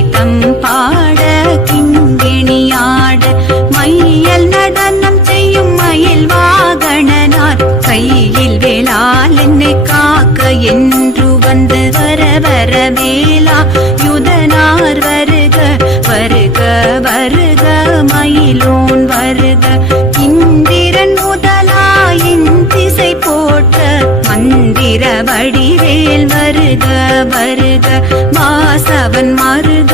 கீதம் பாட கிங்கிணியாட மையல் நடனம் செய்யும் மயில் வாகனனார் கையில் வேளால் என்னை காக்க என்று வந்து வர வர வேளா யுதனார் வருக வருக வருக மயிலோன் வருக இந்திரன் முதலாயின் திசை போற்ற மந்திர வடிவேல் வருக வருக வாசவன் மருக